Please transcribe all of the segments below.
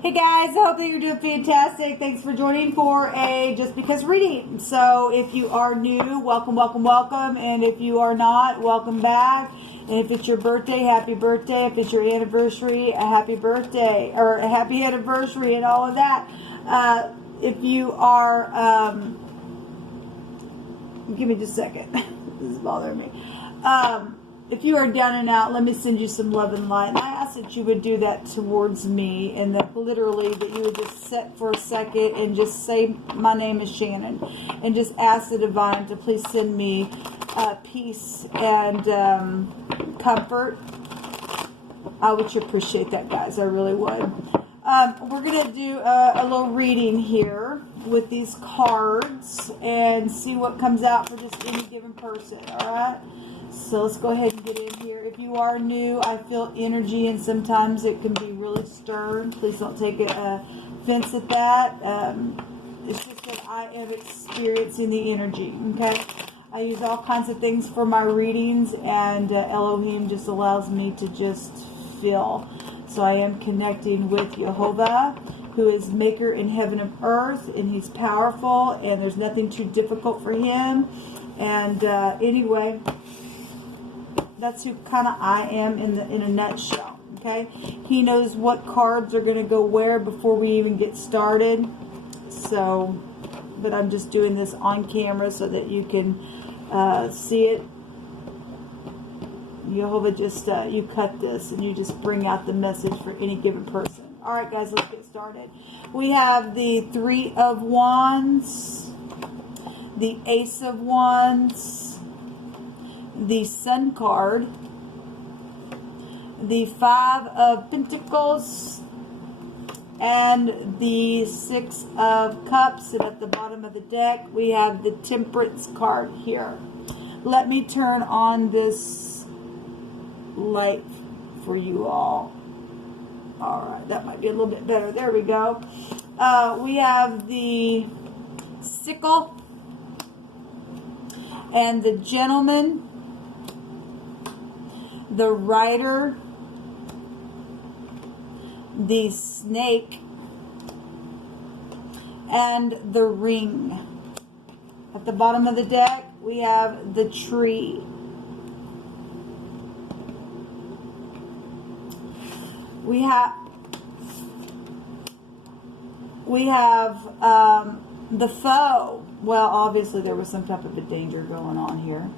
Hey guys, I hope that you're doing fantastic. Thanks for joining for a Just Because reading. So if you are new, welcome, welcome, welcome. And if you are not, welcome back. And if it's your birthday, happy birthday. If it's your anniversary, a happy birthday. Or a happy anniversary and all of that. If you are, give me just a second. This is bothering me. If you are down and out, let me send you some love and light. And I ask that you would do that towards me, and that literally that you would just sit for a second and just say, my name is Shannon, and just ask the divine to please send me peace and comfort. I would appreciate that, guys. I really would. We're going to do a little reading here with these cards and see what comes out for just any given person, all right? So let's go ahead and get in here. If you are new, I feel energy, and sometimes it can be really stern. Please don't take offense at that. It's just that I am experiencing the energy, okay? I use all kinds of things for my readings, and Elohim just allows me to just feel. So I am connecting with YHVH, who is maker in heaven and earth, and he's powerful, and there's nothing too difficult for him. And anyway, that's who kind of I am in a nutshell, okay? He knows what cards are going to go where before we even get started. So, but I'm just doing this on camera so that you can see it. YHVH just, you cut this and you just bring out the message for any given person. All right, guys, let's get started. We have the Three of Wands, the Ace of Wands, the Sun card, the Five of Pentacles, and the Six of Cups. And at the bottom of the deck, we have the Temperance card here. Let me turn on this light for you all. All right, that might be a little bit better. There we go. We have the Sickle and the Gentleman, the Rider, the Snake, and the Ring. At the bottom of the deck, we have the Tree. We have the Foe. Well, obviously there was some type of a danger going on here.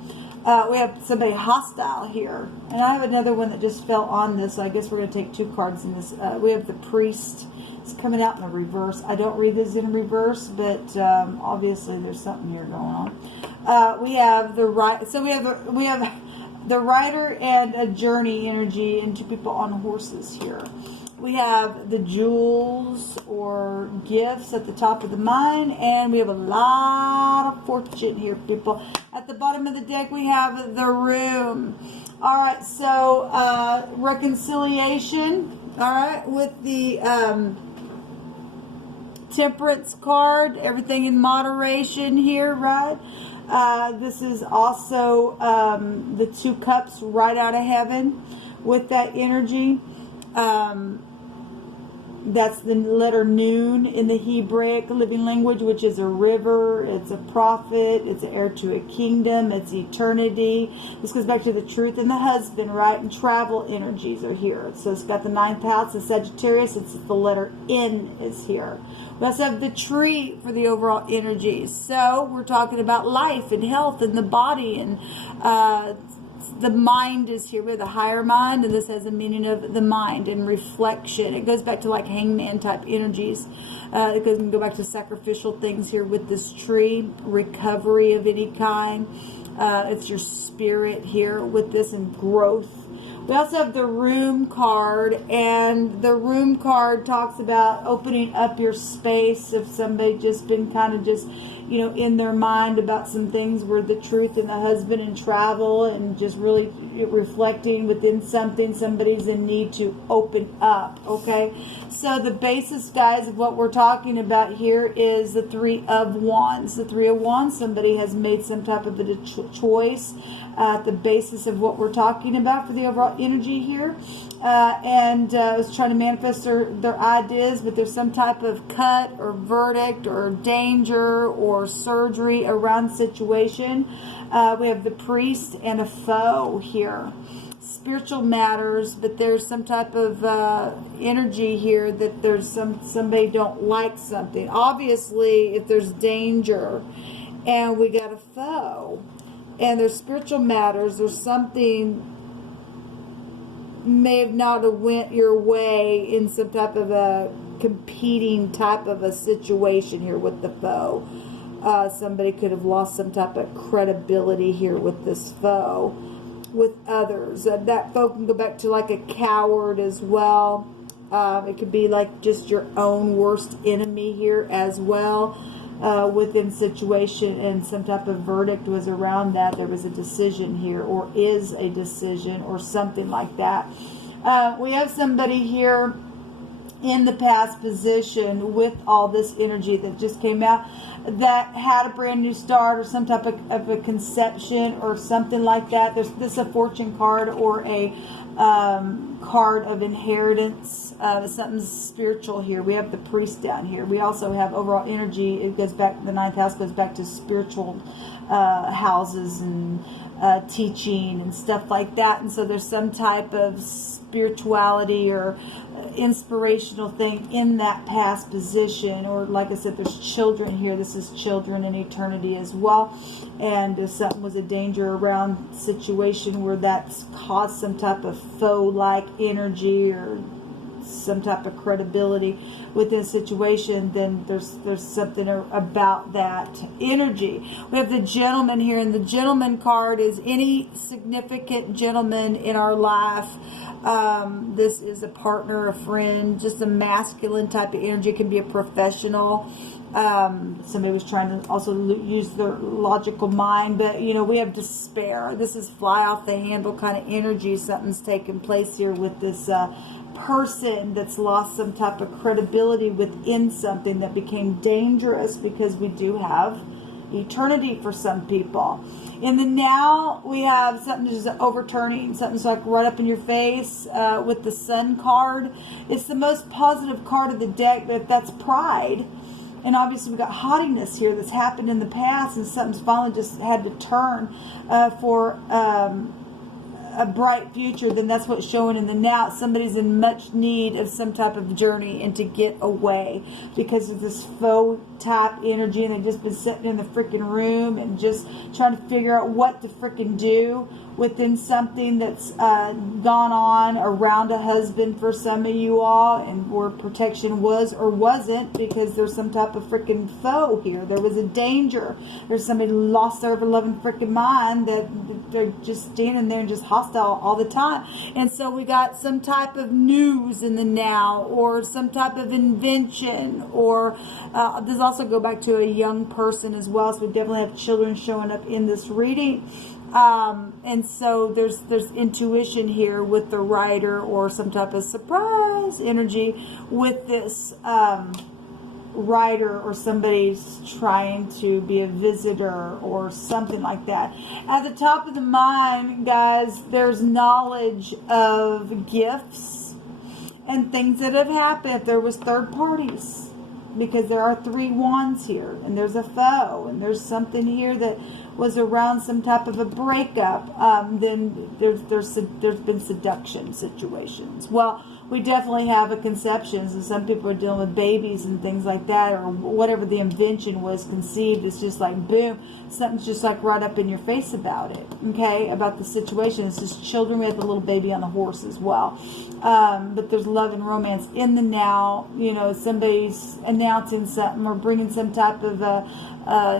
We have somebody hostile here. And I have another one that just fell on this, so I guess we're going to take two cards in this. We have the Priest. It's coming out in the reverse. I don't read this in reverse, but obviously there's something here going on. We have the we have the Rider and a Journey energy, and two people on horses here. We have the Jewels or Gifts at the top of the mind, and we have a lot of fortune here, people. At the bottom of the deck, we have the Room. All right, so reconciliation, all right, with the Temperance card, everything in moderation here, right? This is also the Two Cups right out of heaven with that energy. That's the letter Noon in the Hebraic living language, which is a river, it's a prophet, it's an heir to a kingdom, it's eternity. This goes back to the truth and the husband, right? And travel energies are here. So it's got the 9th house, the Sagittarius, it's the letter N is here. We also have the Tree for the overall energies. So we're talking about life and health and the body, and the mind is here. We have the higher mind, and this has a meaning of the mind and reflection. It goes back to like hangman type energies. It can go back to sacrificial things here with this Tree, recovery of any kind. It's your spirit here with this, and growth. We also have the Room card, and the Room card talks about opening up your space if somebody just been kind of just, you know, in their mind about some things where the truth and the husband and travel and just really reflecting within something. Somebody's in need to open up, okay? So the basis, guys, of what we're talking about here is the Three of Wands. The Three of Wands, somebody has made some type of a choice at the basis of what we're talking about for the overall energy here. And was trying to manifest their ideas, but there's some type of cut or verdict or danger or surgery around the situation. We have the priest and a foe here. Spiritual matters, but there's some type of energy here that there's somebody don't like something. Obviously, if there's danger and we got a foe and there's spiritual matters, there's something may have not have went your way in some type of a competing type of a situation here with the foe. Somebody could have lost some type of credibility here with this foe with others. That foe can go back to like a coward as well. It could be like just your own worst enemy here as well. Within situation, and some type of verdict was around that. There was a decision here, or is a decision, or something like that. We have somebody here in the past position with all this energy that just came out that had a brand new start or some type of a conception or something like that. There's this a fortune card or a card of inheritance. Something spiritual here. We have the priest down here. We also have overall energy. It goes back, the ninth house goes back to spiritual houses and teaching and stuff like that. And so there's some type of spirituality or inspirational thing in that past position. Or like I said, there's children here. This is children in eternity as well. And if something was a danger around situation where that's caused some type of foe-like energy or some type of credibility within a situation, then there's something about that energy. We have the gentleman here, and the gentleman card is any significant gentleman in our life. This is a partner, a friend, just a masculine type of energy. It can be a professional. Somebody was trying to also use their logical mind, but you know, we have despair. This is fly off the handle kind of energy. Something's taking place here with this person that's lost some type of credibility within something that became dangerous, because we do have eternity for some people. In the now, we have something just overturning, something's like right up in your face with the Sun card. It's the most positive card of the deck, but that's pride. And obviously we got haughtiness here that's happened in the past, and something's finally just had to turn for a bright future. Then that's what's showing in the now. Somebody's in much need of some type of journey and to get away because of this foe type energy, and they've just been sitting in the freaking room and just trying to figure out what to freaking do within something that's gone on around a husband for some of you all, and where protection was or wasn't, because there's some type of freaking foe here. There was a danger. There's somebody who lost their ever-loving freaking mind, that they're just standing there and just hostile all the time. And so we got some type of news in the now, or some type of invention, or this also go back to a young person as well. So we definitely have children showing up in this reading. And so there's intuition here with the writer, or some type of surprise energy with this writer, or somebody's trying to be a visitor or something like that. At the top of the mind, guys, there's knowledge of gifts and things that have happened. If there was third parties, because there are 3 wands here, and there's a foe, and there's something here that was around some type of a breakup, then there's been seduction situations. Well, we definitely have a conception, and some people are dealing with babies and things like that, or whatever the invention was conceived. It's just like boom, something's just like right up in your face about it. Okay, about the situation. It's just children. We have the little baby on the horse as well. But there's love and romance in the now. You know, somebody's announcing something or bringing some type of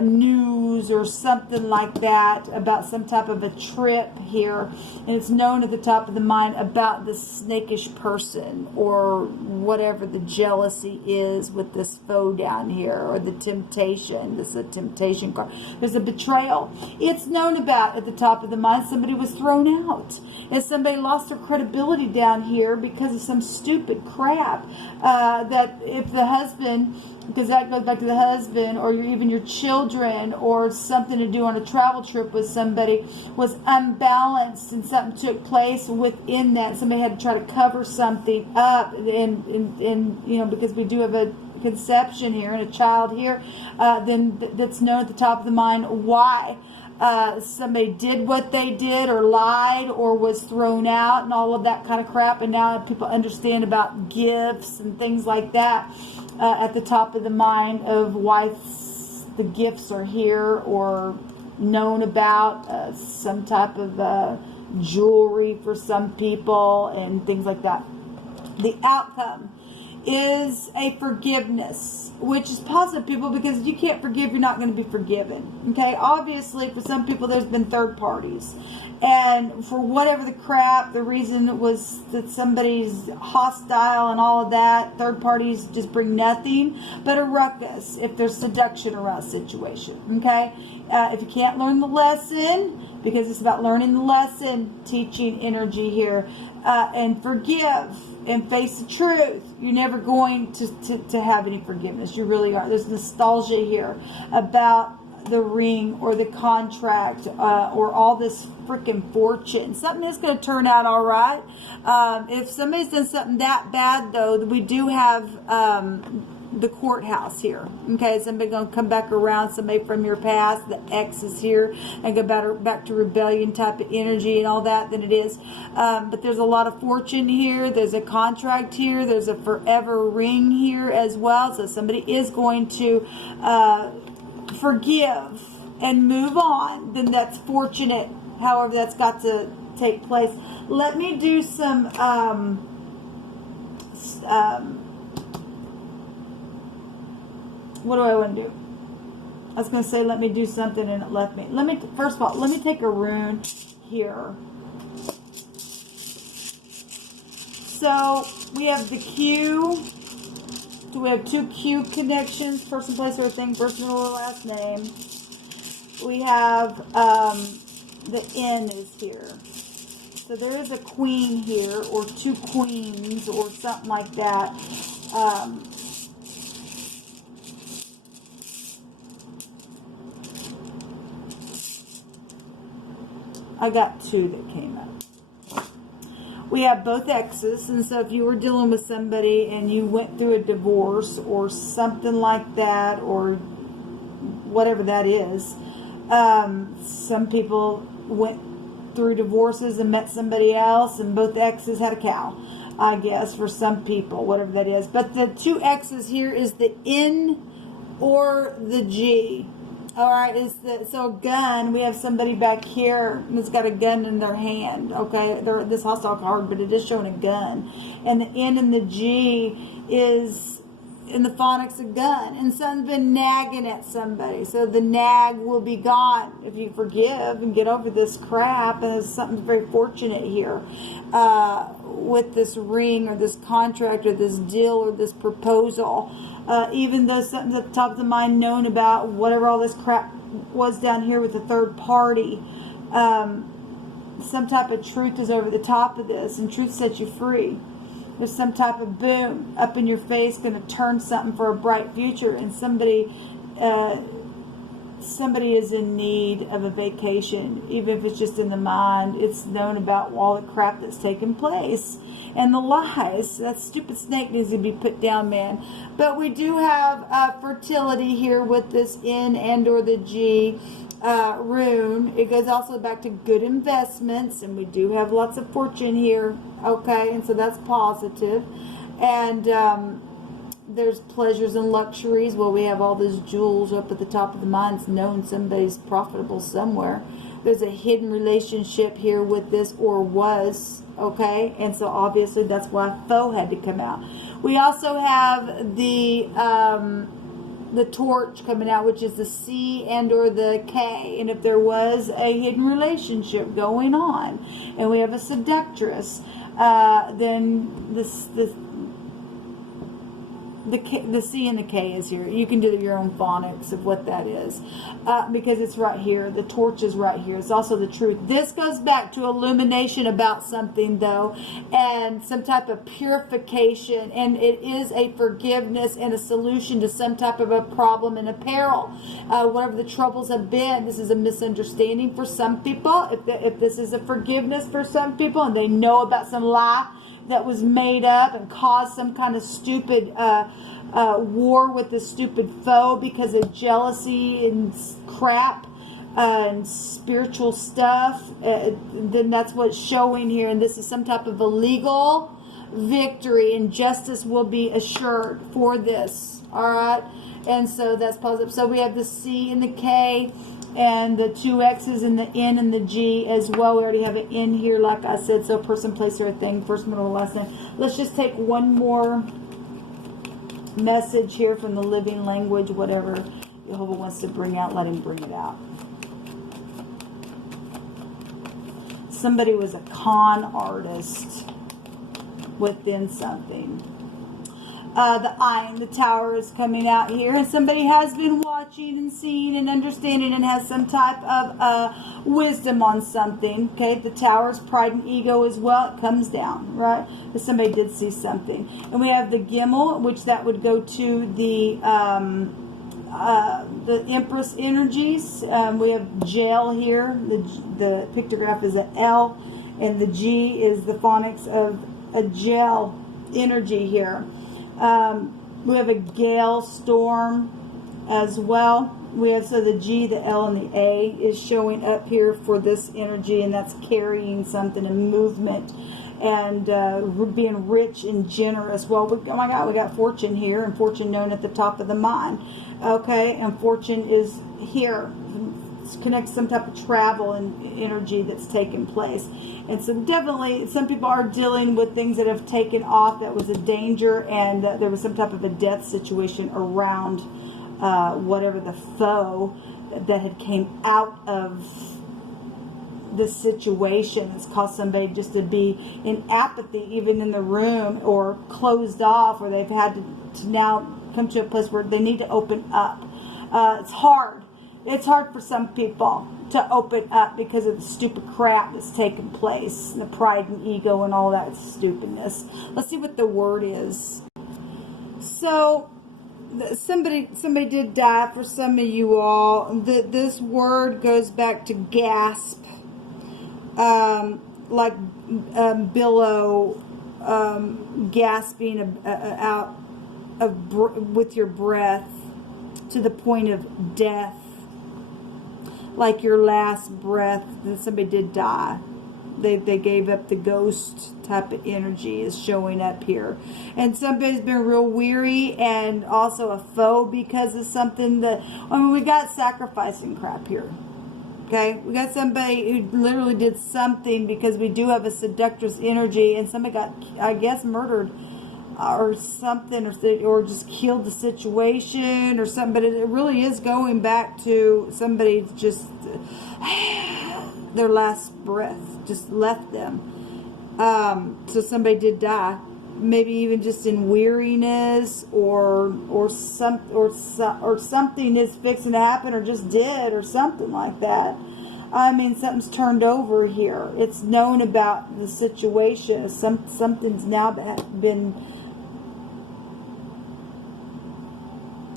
news or something like that about some type of a trip here, and it's known at the top of the mind about this snakish person or whatever the jealousy is with this foe down here, or the temptation. This is a temptation card. There's a betrayal. It's known about at the top of the mind. Somebody was thrown out, and somebody lost their credibility down here because of some stupid crap. That if the husband, because that goes back to the husband, or even your children, or something to do on a travel trip with somebody, was unbalanced and something took place within that. Somebody had to try to cover something up, and you know, because we do have a conception here and a child here, then that's known at the top of the mind why. Somebody did what they did, or lied, or was thrown out, and all of that kind of crap. And now people understand about gifts and things like that at the top of the mind of why the gifts are here, or known about some type of jewelry for some people and things like that. The outcome is a forgiveness, which is positive, people, because if you can't forgive, you're not going to be forgiven. Okay, obviously for some people there's been third parties, and for whatever the crap, the reason was that somebody's hostile and all of that, third parties just bring nothing but a ruckus if there's seduction around a situation. Okay, if you can't learn the lesson, because it's about learning the lesson, teaching energy here, and forgive and face the truth, you're never going to have any forgiveness. You really are. There's nostalgia here about the ring or the contract or all this freaking fortune. Something is going to turn out all right. If somebody's done something that bad, though, we do have the courthouse here. Okay, somebody going to come back around, somebody from your past, the ex is here, and go back to rebellion type of energy and all that, then it is. But there's a lot of fortune here. There's a contract here. There's a forever ring here as well. So somebody is going to forgive and move on. Then that's fortunate. However, that's got to take place. Let me do some what do I want to do? I was going to say, let me do something, and it left me. First of all, let me take a rune here. So, we have the Q. So we have 2 Q connections, person, place, or thing, person or last name. We have the N is here. So there is a queen here, or 2 queens, or something like that. I got 2 that came up. We have both X's, and so if you were dealing with somebody and you went through a divorce or something like that, or whatever that is, some people went through divorces and met somebody else, and both X's had a cow, I guess, for some people, whatever that is. But the 2 X's here is the N or the G. Alright, so a gun, we have somebody back here that's got a gun in their hand, okay? They're this hostile card, but it is showing a gun. And the N and the G is, in the phonics, a gun. And something's been nagging at somebody. So the nag will be gone if you forgive and get over this crap. And something's very fortunate here with this ring or this contract or this deal or this proposal. Even though something's at the top of the mind known about whatever all this crap was down here with the third party, some type of truth is over the top of this, and truth sets you free. There's some type of boom up in your face, going to turn something for a bright future, and somebody is in need of a vacation, even if it's just in the mind. It's known about all the crap that's taken place. And the lies. That stupid snake needs to be put down, man. But we do have fertility here with this N and or the G rune. It goes also back to good investments. And we do have lots of fortune here. Okay, and so that's positive. And there's pleasures and luxuries. Well, we have all those jewels up at the top of the mind. It's known somebody's profitable somewhere. There's a hidden relationship here with this, or was, okay? And so obviously that's why foe had to come out. We also have the the torch coming out, which is the C and or the K. And if there was a hidden relationship going on, and we have a seductress, then the C and the K is here. You can do your own phonics of what that is, because it's right here. The torch is right here. It's also the truth. This goes back to illumination about something, though, and some type of purification, and it is a forgiveness and a solution to some type of a problem and a peril. Whatever the troubles have been, this is a misunderstanding for some people. If this is a forgiveness for some people, and they know about some lie that was made up and caused some kind of stupid war with the stupid foe because of jealousy and crap and spiritual stuff, then that's what's showing here. And this is some type of a legal victory, and justice will be assured for this. All right, and so that's positive. So we have the C and the K, and the 2 X's and the N and the G as well. We already have an N here, like I said. So person, place, or a thing. First, middle, last name. Let's just take one more message here from the living language. Whatever Jehovah wants to bring out, let him bring it out. Somebody was a con artist within something. The eye and the tower is coming out here, and somebody has been watching and seeing and understanding and has some type of wisdom on something. Okay, the tower is pride and ego as well. It comes down, right? But somebody did see something. And we have the Gimel, which that would go to the Empress energies. We have jail here. The pictograph is an L, and the G is the phonics of a gel energy here. We have a gale storm as well. We have, so the G, the L, and the A is showing up here for this energy, and that's carrying something, a movement, and being rich and generous. Well, oh my God, we got fortune here, and fortune known at the top of the mind. Okay, and fortune is here. It connects some type of travel and energy that's taken place. And so definitely some people are dealing with things that have taken off that was a danger, and there was some type of a death situation around whatever the foe that had came out of the situation that's caused somebody just to be in apathy, even in the room, or closed off, or they've had to now come to a place where they need to open up. It's hard. It's hard for some people to open up because of the stupid crap that's taken place, the pride and ego and all that stupidness. Let's see what the word is. So somebody did die for some of you all. This word goes back to gasp, like billow, gasping out of with your breath to the point of death. Like your last breath, somebody did die. They gave up. The ghost type of energy is showing up here. And somebody's been real weary, and also a foe because of something that, I mean, we got sacrificing crap here. Okay? We got somebody who literally did something, because we do have a seductress energy, and somebody got, I guess, murdered or something, or just killed the situation or something. But it really is going back to somebody just their last breath just left them. So somebody did die, maybe even just in weariness, or something is fixing to happen, or just did, or something like that. I mean, something's turned over here. It's known about the situation. Something's now been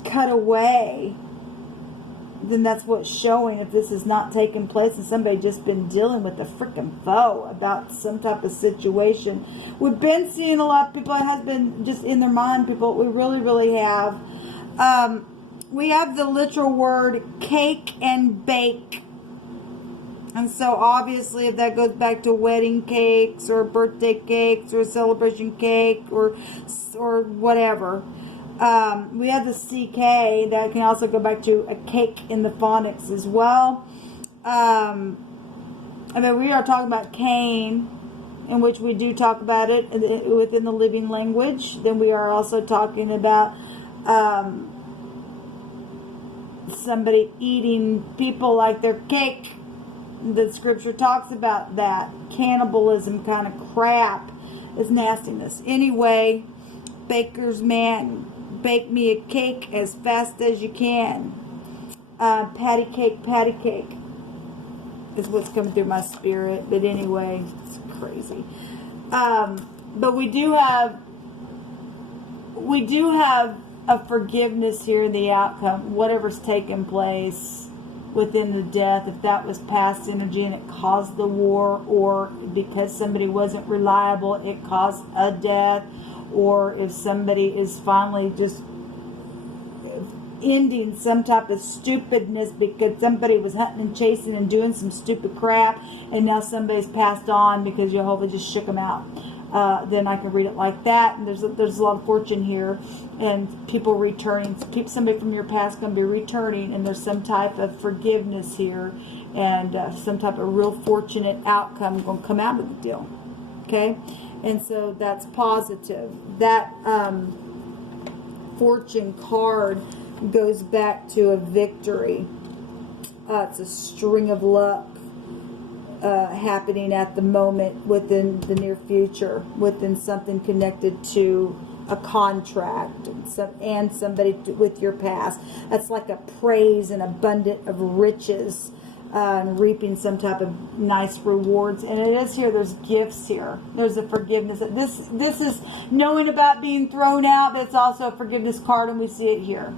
cut away. Then that's what's showing. If this has not taken place and somebody just been dealing with a freaking foe about some type of situation. We've been seeing a lot of people. It has been just in their mind, people. We really have. We have the literal word cake and bake. And so obviously if that goes back to wedding cakes or birthday cakes or celebration cake or whatever. We have the CK that can also go back to a cake in the phonics as well. I mean, we are talking about Cain, in which we do talk about it within the living language. Then we are also talking about somebody eating people like their cake. The scripture talks about that. Cannibalism kind of crap is nastiness. Anyway, baker's man, bake me a cake as fast as you can. Patty cake is what's coming through my spirit. But anyway, it's crazy. But we do have a forgiveness here in the outcome. Whatever's taken place within the death, if that was past energy and it caused the war, or because somebody wasn't reliable, it caused a death, or if somebody is finally just ending some type of stupidness because somebody was hunting and chasing and doing some stupid crap, and now somebody's passed on because Jehovah just shook them out. Then I can read it like that. And there's a lot of fortune here, and people returning. Somebody from your past going to be returning, and there's some type of forgiveness here, and some type of real fortunate outcome going to come out of the deal. Okay, and so that's positive. That fortune card goes back to a victory. It's a string of luck happening at the moment, within the near future, within something connected to a contract and somebody with your past. That's like a praise and abundant of riches, and reaping some type of nice rewards. And it is here. There's gifts here. There's a forgiveness. This is knowing about being thrown out, but it's also a forgiveness card, and we see it here.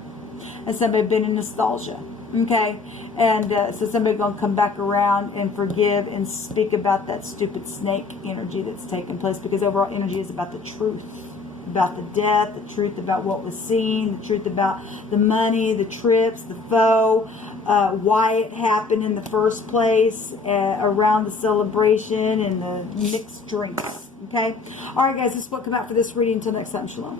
And somebody been in nostalgia. Okay, and so somebody going to come back around and forgive and speak about that stupid snake energy that's taking place, because overall energy is about the truth, about the death, the truth about what was seen, the truth about the money, the trips, the foe, why it happened in the first place, around the celebration and the mixed drinks. Okay, all right, guys, this is what come out for this reading. Until next time, shalom.